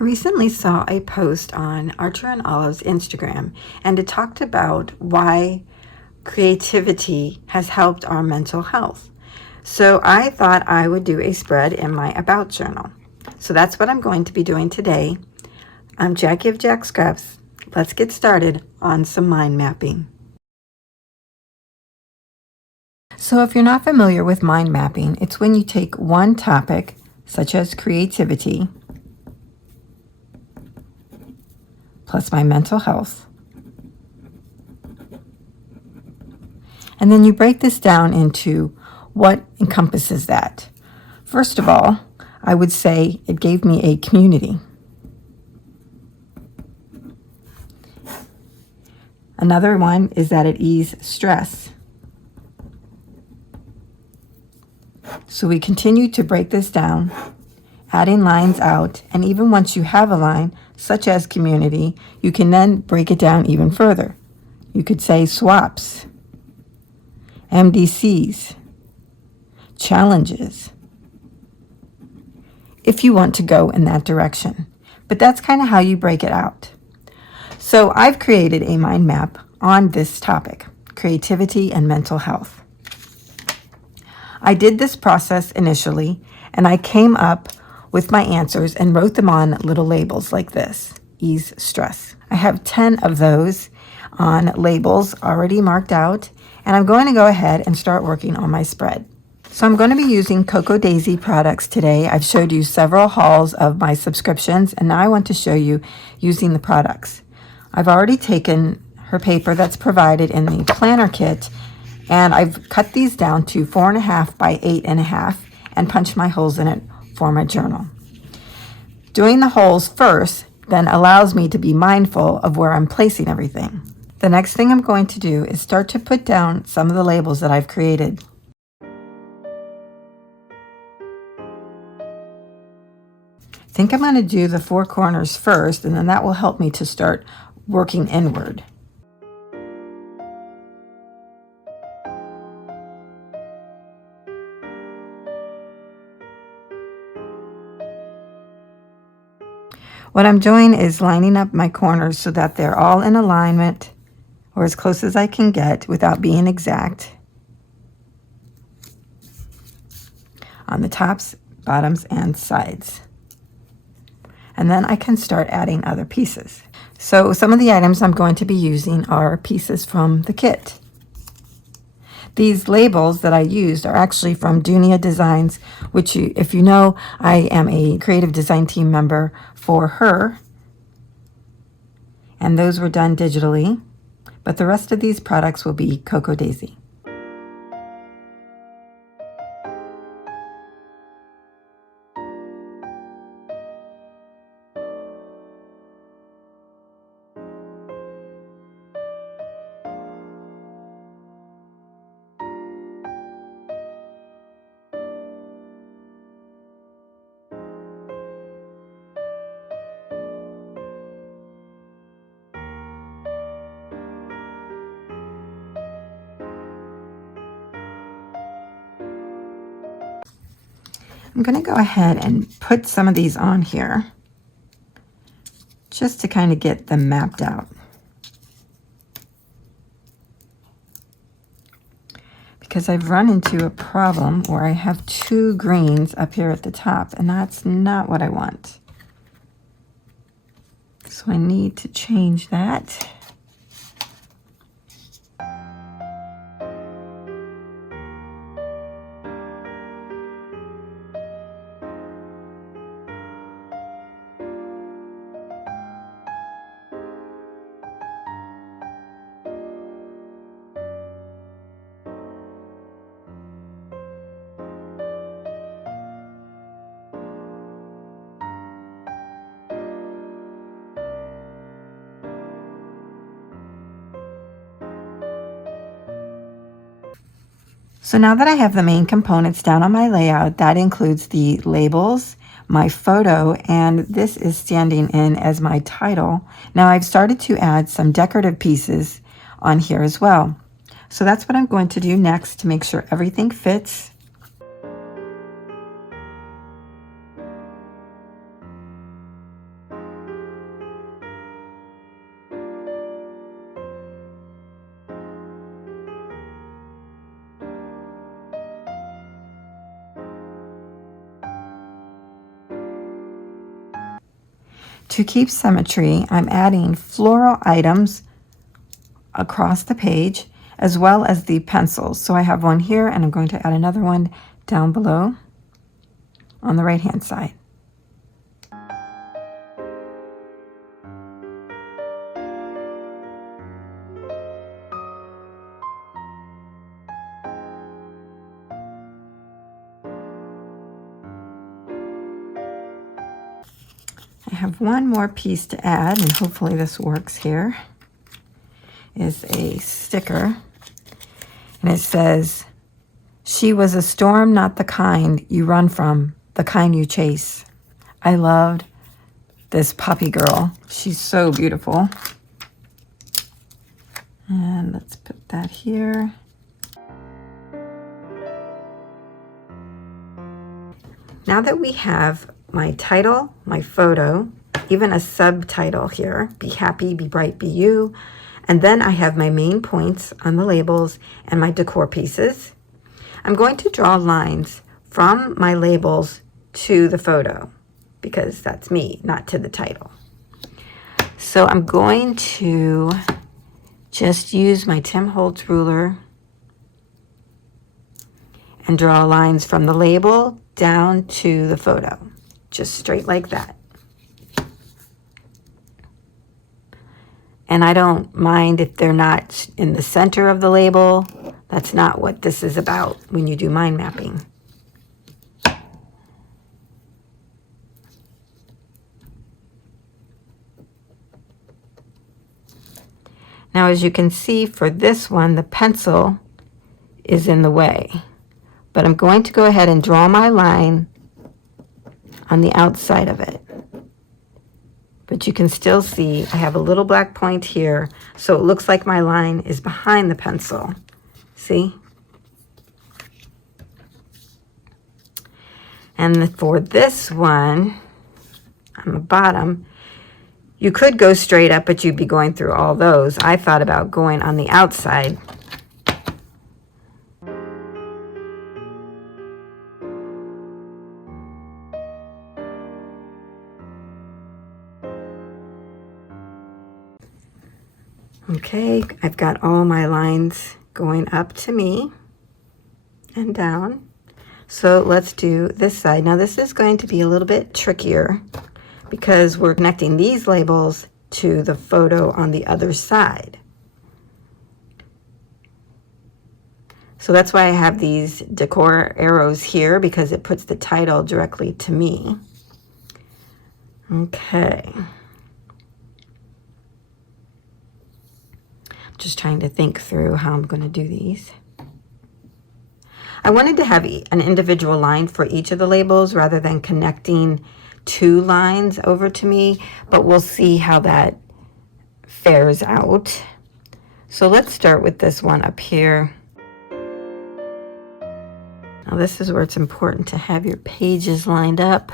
I recently saw a post on Archer and Olive's Instagram, and it talked about why creativity has helped our mental health. So I thought I would do a spread in my About journal. So that's what I'm going to be doing today. I'm Jackie of Jacqs. Let's get started on some mind mapping. So if you're not familiar with mind mapping, it's when you take one topic, such as creativity, plus my mental health, and then you break this down into what encompasses that. First of all, I would say it gave me a community. Another one is that it eased stress. So we continue to break this down, adding lines out, and even once you have a line, such as community, you can then break it down even further. You could say swaps, MDCs, challenges, if you want to go in that direction. But that's kind of how you break it out. So I've created a mind map on this topic, creativity and mental health. I did this process initially, and I came up with my answers and wrote them on little labels like this: ease stress. I have 10 of those on labels already marked out, and I'm going to go ahead and start working on my spread. So I'm going to be using Cocoa Daisy products today. I've showed you several hauls of my subscriptions, and now I want to show you using the products. I've already taken her paper that's provided in the planner kit, and I've cut these down to 4.5 by 8.5 and punched my holes in it for my journal. Doing the holes first then allows me to be mindful of where I'm placing everything. The next thing I'm going to do is start to put down some of the labels that I've created. I think I'm going to do the 4 corners first, and then that will help me to start working inward. What I'm doing is lining up my corners so that they're all in alignment, or as close as I can get without being exact, on the tops, bottoms, and sides. And then I can start adding other pieces. So some of the items I'm going to be using are pieces from the kit. These labels that I used are actually from Dunia Designs, which, if you know, I am a creative design team member for her. And those were done digitally, but the rest of these products will be Cocoa Daisy. I'm going to go ahead and put some of these on here just to kind of get them mapped out. Because I've run into a problem where I have 2 greens up here at the top, and that's not what I want. So I need to change that. So now that I have the main components down on my layout, that includes the labels, my photo, and this is standing in as my title. Now I've started to add some decorative pieces on here as well. So that's what I'm going to do next to make sure everything fits. To keep symmetry, I'm adding floral items across the page as well as the pencils. So I have one here and I'm going to add another one down below on the right hand side. I have one more piece to add, and hopefully this works here, is a sticker. And it says, "She was a storm, not the kind you run from, the kind you chase." I loved this puppy girl. She's so beautiful. And let's put that here. Now that we have my title, my photo, even a subtitle here, "Be Happy, Be Bright, Be You," and then I have my main points on the labels and my decor pieces, I'm going to draw lines from my labels to the photo because that's me, not to the title. So I'm going to just use my Tim Holtz ruler and draw lines from the label down to the photo, just straight like that. And I don't mind if they're not in the center of the label. That's not what this is about when you do mind mapping. Now, as you can see for this one, the pencil is in the way. But I'm going to go ahead and draw my line on the outside of it. But you can still see I have a little black point here, so it looks like my line is behind the pencil. See? And for this one, on the bottom, you could go straight up, but you'd be going through all those. I thought about going on the outside. Okay, I've got all my lines going up to me and down. So let's do this side. Now this is going to be a little bit trickier because we're connecting these labels to the photo on the other side. So that's why I have these decor arrows here, because it puts the title directly to me. Okay. Just trying to think through how I'm going to do these. I wanted to have an individual line for each of the labels rather than connecting two lines over to me, but we'll see how that fares out. So let's start with this one up here. Now this is where it's important to have your pages lined up.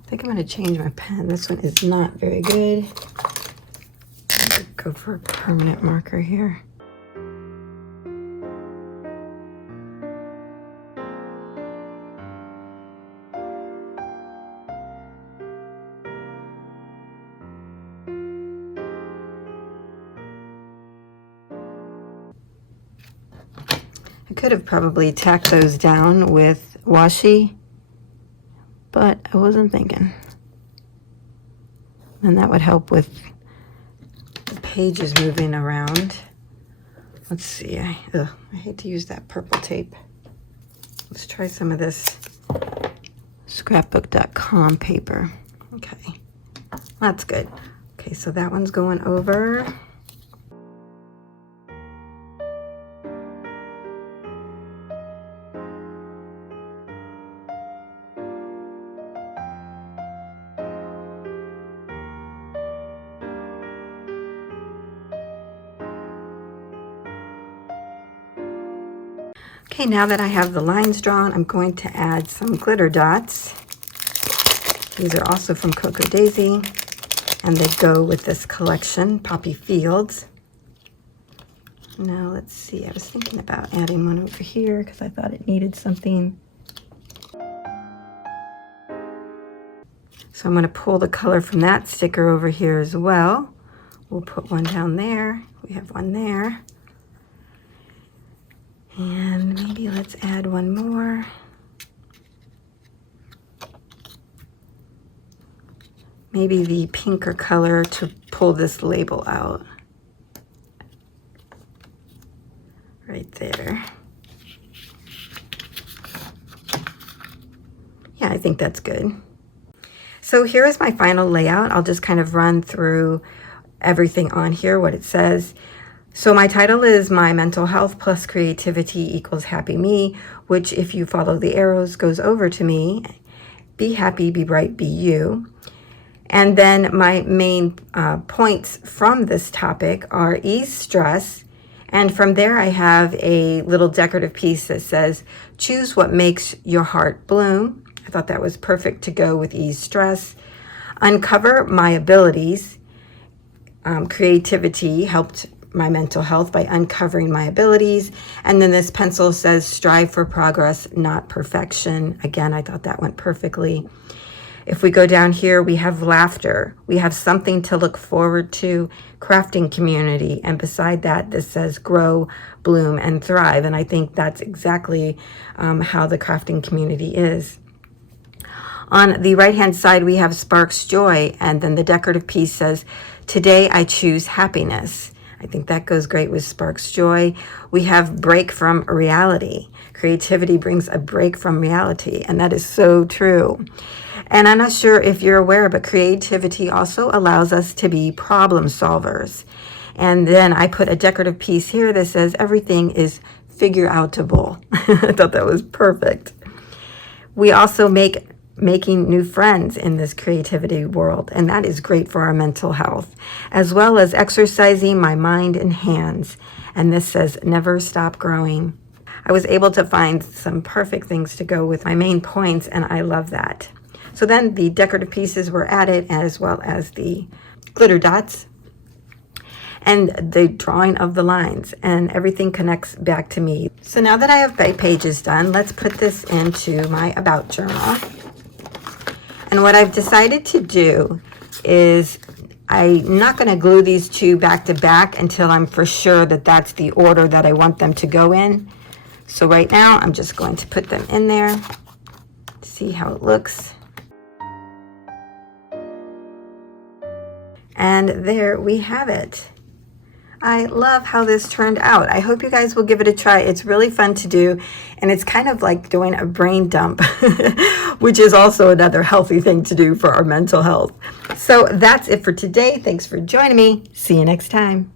I think I'm going to change my pen. This one is not very good. Go for a permanent marker here. I could have probably tacked those down with washi, but I wasn't thinking. And that would help with the pages moving around. Let's see, I hate to use that purple tape. Let's try some of this scrapbook.com paper. Okay, that's good. Okay, so that one's going over. Okay, now that I have the lines drawn, I'm going to add some glitter dots. These are also from Coco Daisy, and they go with this collection, Poppy Fields. Now let's see, I was thinking about adding one over here because I thought it needed something. So I'm going to pull the color from that sticker over here as well. We'll put one down there. We have one there. And maybe let's add one more. Maybe the pinker color to pull this label out. Right there. Yeah, I think that's good. So here is my final layout. I'll just kind of run through everything on here, what it says. So my title is My Mental Health Plus Creativity Equals Happy Me, which if you follow the arrows goes over to me. Be happy, be bright, be you. And then my main points from this topic are ease stress. And from there I have a little decorative piece that says, choose what makes your heart bloom. I thought that was perfect to go with ease stress. Uncover my abilities. Creativity helped my mental health by uncovering my abilities. And then this pencil says, strive for progress, not perfection. Again, I thought that went perfectly. If we go down here, we have laughter. We have something to look forward to, crafting community. And beside that, this says grow, bloom, and thrive. And I think that's exactly how the crafting community is. On the right-hand side, we have sparks joy. And then the decorative piece says, today I choose happiness. I think that goes great with sparks joy. We have break from reality. Creativity brings a break from reality. And that is so true. And I'm not sure if you're aware, but creativity also allows us to be problem solvers. And then I put a decorative piece here that says everything is figure-outable. I thought that was perfect. We also making new friends in this creativity world, and that is great for our mental health, as well as exercising my mind and hands. And this says never stop growing. I was able to find some perfect things to go with my main points, and I love that. So then the decorative pieces were added, as well as the glitter dots and the drawing of the lines, and everything connects back to me. So now that I have my pages done, let's put this into my About journal. And what I've decided to do is I'm not going to glue these two back to back until I'm for sure that that's the order that I want them to go in. So right now I'm just going to put them in there, see how it looks. And there we have it. I love how this turned out. I hope you guys will give it a try. It's really fun to do, and it's kind of like doing a brain dump, which is also another healthy thing to do for our mental health. So that's it for today. Thanks for joining me. See you next time.